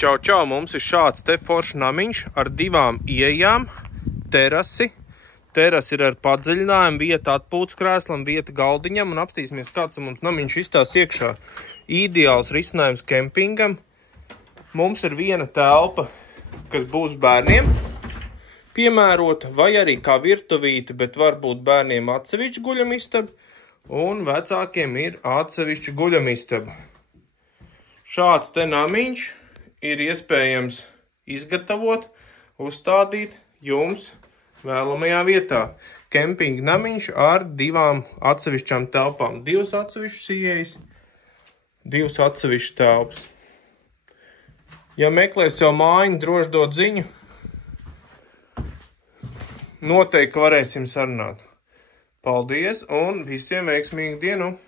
Čau, čau, mums ir šāds te foršs namiņš ar 2 ieejām, terasi. Teras ir ar padziļinājumu, vieta atpūtas krēslam, vieta galdiņam, un apstīsimies, kāds mums namiņš izstās iekšā. Ideāls risinājums kempingam. Mums ir viena telpa, kas būs bērniem piemērota, vai arī kā virtuvīte, bet varbūt bērniem atsevišķi guļamistaba, un vecākiem ir atsevišķi guļamistaba. Šāds te namiņš ir iespējams izgatavot, uzstādīt jums vēlamajā vietā. Kempinga namiņš ar 2 atsevišķām telpām. 2 atsevišķas ieejas, 2 atsevišķas telpas. Ja meklēs jau mājiņu, droši dod ziņu. Noteikti varēsim sarunāt. Paldies un visiem veiksmīgu dienu!